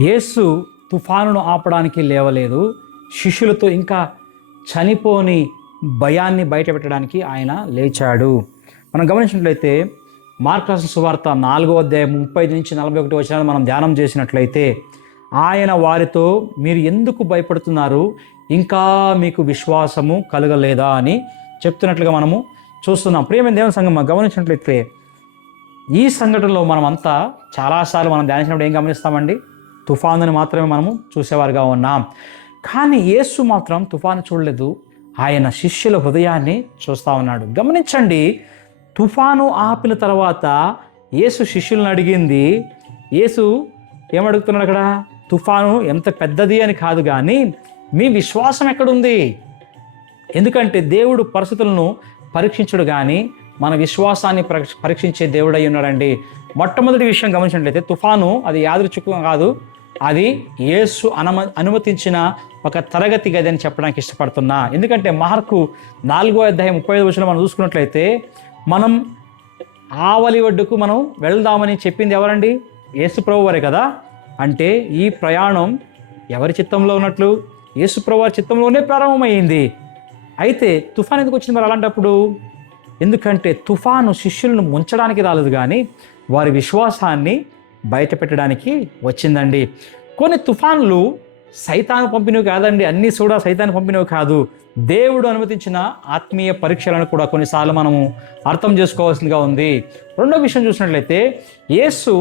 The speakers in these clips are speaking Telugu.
యేసు తుఫానును ఆపడానికి లేవలేదు. శిష్యులతో ఇంకా చనిపోని భయాన్ని బయటపెట్టడానికి ఆయన లేచాడు. మనం గమనించినట్లయితే మార్కు రాసిన సువార్త 4వ అధ్యాయం 30-41 వచనాలు మనం ధ్యానం చేసినట్లయితే ఆయన వారితో, మీరు ఎందుకు భయపడుతున్నారు, ఇంకా మీకు విశ్వాసము కలగలేదా అని చెప్తున్నట్లుగా మనము చూస్తున్నాం. ప్రియమైన దేవుని సంఘం గమనించినట్లయితే ఈ సంఘటనలో మనమంతా చాలాసార్లు మనం ధ్యానించినప్పుడు ఏం గమనిస్తామండి? తుఫానుని మాత్రమే మనము చూసేవారుగా ఉన్నాం. కానీ యేసు మాత్రం తుఫాను చూడలేదు, ఆయన శిష్యుల హృదయాన్ని చూస్తూ ఉన్నాడు. గమనించండి, తుఫాను ఆపిన తర్వాత యేసు శిష్యులను అడిగింది, యేసు ఏమడుగుతున్నాడు అక్కడ? తుఫాను ఎంత పెద్దది అని కాదు, కానీ మీ విశ్వాసం ఎక్కడుంది? ఎందుకంటే దేవుడు పరిస్థితులను పరీక్షించడు, కానీ మన విశ్వాసాన్ని పరీక్షించే దేవుడు అయి ఉన్నాడండి. మొట్టమొదటి విషయం గమనించినట్లయితే తుఫాను అది యాదృచ్ఛికం కాదు, అది యేసు అనుమతించిన ఒక తరగతి గది అని చెప్పడానికి ఇష్టపడుతున్నా. ఎందుకంటే మార్కు 4వ అధ్యాయం 35 వచనం మనం చూసుకున్నట్లయితే, మనం ఆవలి ఒడ్డుకు మనం వెళ్దామని చెప్పింది ఎవరండి? యేసు ప్రభు వారే కదా. అంటే ఈ ప్రయాణం ఎవరి చిత్తంలో ఉన్నట్లు? యేసు ప్రభు వారి చిత్తంలోనే ప్రారంభమైంది. అయితే తుఫాన్ ఎందుకు వచ్చింది మరి అలాంటప్పుడు? ఎందుకంటే తుఫాను శిష్యులను ముంచడానికి రాలేదు, కానీ వారి విశ్వాసాన్ని బయట పెట్టడానికి వచ్చిందండి. కొన్ని తుఫాన్లు సైతాను పంపినవి కాదండి, అన్నీ కూడా సైతాను పంపినవి కాదు. దేవుడు అనుమతించిన ఆత్మీయ పరీక్షలను కూడా కొన్నిసార్లు మనము అర్థం చేసుకోవాల్సిందిగా ఉంది. రెండో విషయం చూసినట్లయితే, యేసు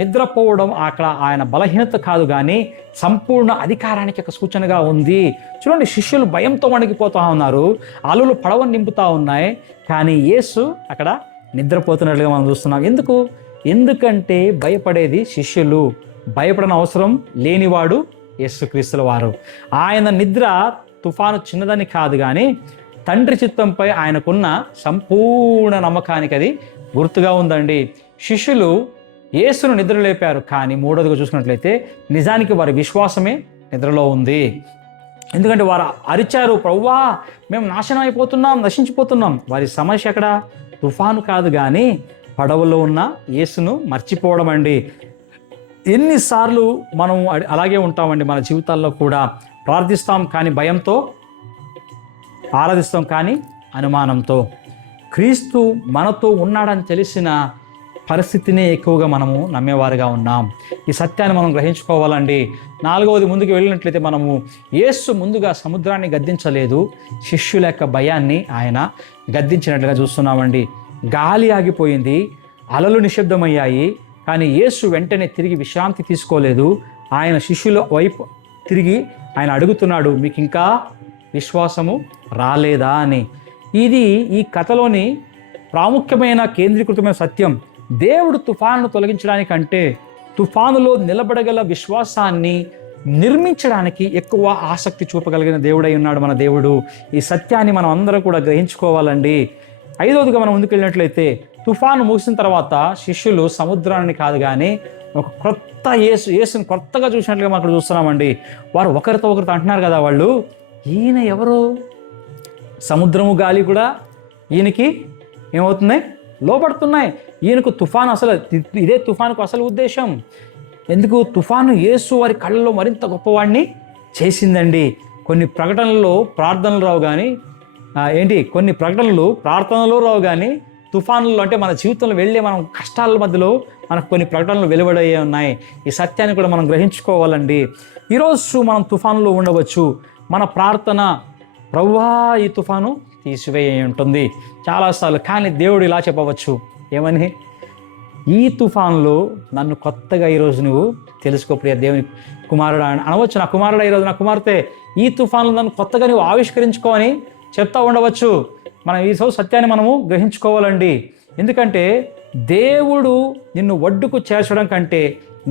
నిద్రపోవడం అక్కడ ఆయన బలహీనత కాదు, కానీ సంపూర్ణ అధికారానికి ఒక సూచనగా ఉంది. చూడండి, శిష్యులు భయంతో వణికిపోతూ ఉన్నారు, అలలు పడవను నింపుతూ ఉన్నాయి, కానీ యేసు అక్కడ నిద్రపోతున్నట్లుగా మనం చూస్తున్నాం. ఎందుకంటే భయపడేది శిష్యులు, భయపడని అవసరం లేనివాడు యేసుక్రీస్తుల వారు. ఆయన నిద్ర తుఫాను చిన్నదని కాదు, కానీ తండ్రి చిత్తంపై ఆయనకున్న సంపూర్ణ నమ్మకానికి అది గుర్తుగా ఉందండి. శిష్యులు యేసును నిద్ర లేపారు, కానీ మూడోదిగా చూసుకున్నట్లయితే నిజానికి వారి విశ్వాసమే నిద్రలో ఉంది. ఎందుకంటే వారు అరిచారు, ప్రభువా మేము నాశనం అయిపోతున్నాం, నశించిపోతున్నాం. వారి సమస్య ఎక్కడ? తుఫాను కాదు, కానీ పడవలో ఉన్న యేసును మర్చిపోవడం అండి. ఎన్నిసార్లు మనం అలాగే ఉంటామండి. మన జీవితాల్లో కూడా ప్రార్థిస్తాం కానీ భయంతో, ఆరాధిస్తాం కానీ అనుమానంతో. క్రీస్తు మనతో ఉన్నాడని తెలిసిన పరిస్థితినే ఎక్కువగా మనము నమ్మేవారుగా ఉన్నాం. ఈ సత్యాన్ని మనం గ్రహించుకోవాలండి. 4వది ముందుకు వెళ్ళినట్లయితే, మనము యేసు ముందుగా సముద్రాన్ని గద్దించలేదు, శిష్యుల యొక్క భయాన్ని ఆయన గద్దించినట్లుగా చూస్తున్నామండి. గాలి ఆగిపోయింది, అలలు నిశ్శబ్దమయ్యాయి, కానీ యేసు వెంటనే తిరిగి విశ్రాంతి తీసుకోలేదు. ఆయన శిష్యుల వైపు తిరిగి ఆయన అడుగుతున్నాడు, మీకు ఇంకా విశ్వాసము రాలేదా అని. ఇది ఈ కథలోని ప్రాముఖ్యమైన కేంద్రీకృతమైన సత్యం. దేవుడు తుఫాను తొలగించడానికంటే తుఫానులో నిలబడగల విశ్వాసాన్ని నిర్మించడానికి ఎక్కువ ఆసక్తి చూపగలిగిన దేవుడై ఉన్నాడు మన దేవుడు. ఈ సత్యాన్ని మనం అందరం కూడా గ్రహించుకోవాలండి. 5వదిగా మనం ముందుకెళ్ళినట్లయితే, తుఫాను ముగిసిన తర్వాత శిష్యులు సముద్రాన్ని కాదు, కానీ ఒక క్రొత్త యేసుని కొత్తగా చూసినట్లుగా మనం ఇక్కడ చూస్తున్నామండి. వారు ఒకరితో అంటున్నారు కదా, వాళ్ళు ఈయన ఎవరు? సముద్రము గాలి కూడా ఈయనకి ఏమవుతున్నాయి? లోపడుతున్నాయి. ఈయనకు తుఫాను ఇదే తుఫానుకు అసలు ఉద్దేశం. ఎందుకు? తుఫాను యేసు వారి కళ్ళలో మరింత గొప్పవాడిని చేసిందండి. కొన్ని ప్రకటనల్లో ప్రార్థనలు రావు, కానీ కొన్ని ప్రకటనలు ప్రార్థనలో రావు, కానీ తుఫానుల్లో అంటే మన జీవితంలో వెళ్ళే మనం కష్టాల మధ్యలో మనకు కొన్ని ప్రకటనలు వెలువడయ్యే ఉన్నాయి. ఈ సత్యాన్ని కూడా మనం గ్రహించుకోవాలండి. ఈరోజు మనం తుఫానులో ఉండవచ్చు. మన ప్రార్థన, ప్రభువా ఈ తుఫాను తీసివేయ ఉంటుంది చాలాసార్లు. కానీ దేవుడు ఇలా చెప్పవచ్చు, ఏమని? ఈ తుఫాన్లో నన్ను కొత్తగా ఈరోజు నువ్వు తెలుసుకో ప్రియ దేవుని కుమారుడు అనవచ్చు. నా కుమారుడు, ఈరోజు నా కుమార్తె, ఈ తుఫాన్లో నన్ను కొత్తగా నువ్వు ఆవిష్కరించుకో అని చెప్తా ఉండవచ్చు. మనం ఈ సత్యాన్ని మనము గ్రహించుకోవాలండి. ఎందుకంటే దేవుడు నిన్ను ఒడ్డుకు చేర్చడం కంటే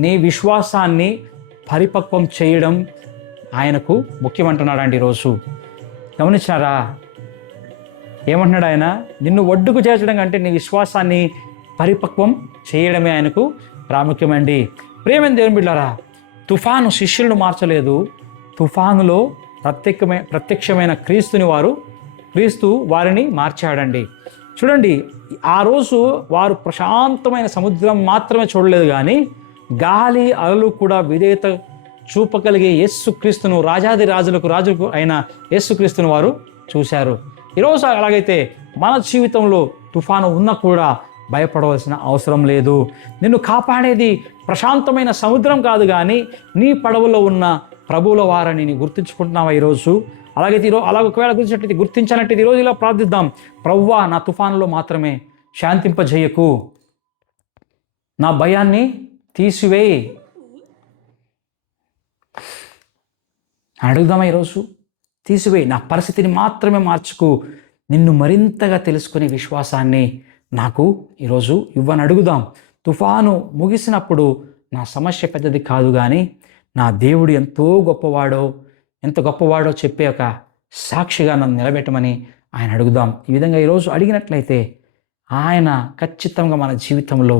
నీ విశ్వాసాన్ని పరిపక్వం చేయడం ఆయనకు ముఖ్యమంటున్నాడండి. ఈరోజు గమనించారా? ఏమంటున్నాడు ఆయన? నిన్ను ఒడ్డుకు చేర్చడం కంటే నీ విశ్వాసాన్ని పరిపక్వం చేయడమే ఆయనకు ప్రాముఖ్యమండి. ప్రియమైన దేవుని బిడ్డలారా, తుఫాను శిష్యులను మార్చలేదు, తుఫానులో ప్రత్యక్షమైన క్రీస్తు వారిని మార్చాడండి. చూడండి, ఆ రోజు వారు ప్రశాంతమైన సముద్రం మాత్రమే చూడలేదు, కానీ గాలి అలలు కూడా విధేయత చూపగలిగే యేసుక్రీస్తును, రాజాది రాజులకు రాజుకు అయిన యేసుక్రీస్తును వారు చూశారు. ఈరోజు అలాగైతే మన జీవితంలో తుఫాను ఉన్నా కూడా భయపడవలసిన అవసరం లేదు. నిన్ను కాపాడేది ప్రశాంతమైన సముద్రం కాదు, కానీ నీ పడవలో ఉన్న ప్రభువుల వారని నీ గుర్తించుకుంటున్నావా ఈరోజు? అలాగైతే ఒకవేళ గుర్తించాలంటే ఈరోజు ఇలా ప్రార్థిద్దాం. ప్రభువా, నా తుఫానులో మాత్రమే శాంతింపజేయకు, నా భయాన్ని తీసివేయి. అడుగుదామా ఈరోజు? తీసివేయి, నా పరిస్థితిని మాత్రమే మార్చుకు, నిన్ను మరింతగా తెలుసుకునే విశ్వాసాన్ని నాకు ఈరోజు ఇవ్వని అడుగుదాం. తుఫాను ముగిసినప్పుడు నా సమస్య పెద్దది కాదు, కానీ నా దేవుడు ఎంత గొప్పవాడో చెప్పే ఒక సాక్షిగా నన్ను నిలబెట్టమని ఆయన అడుగుదాం. ఈ విధంగా ఈరోజు అడిగినట్లయితే ఆయన ఖచ్చితంగా మన జీవితంలో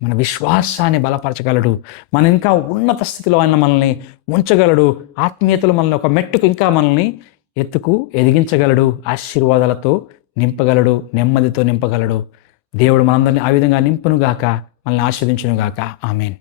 మన విశ్వాసాన్ని బలపరచగలడు. మన ఇంకా ఉన్నత స్థితిలో ఆయన మనల్ని ఉంచగలడు. ఆత్మీయతలో మనల్ని ఒక మెట్టుకు ఇంకా మనల్ని ఎదిగించగలడు. ఆశీర్వాదాలతో నింపగలడు, నెమ్మదితో నింపగలడు. దేవుడు మనందరినీ ఆ విధంగా నింపునుగాక, మనల్ని ఆశీర్వదించునుగాక. ఆమేన్.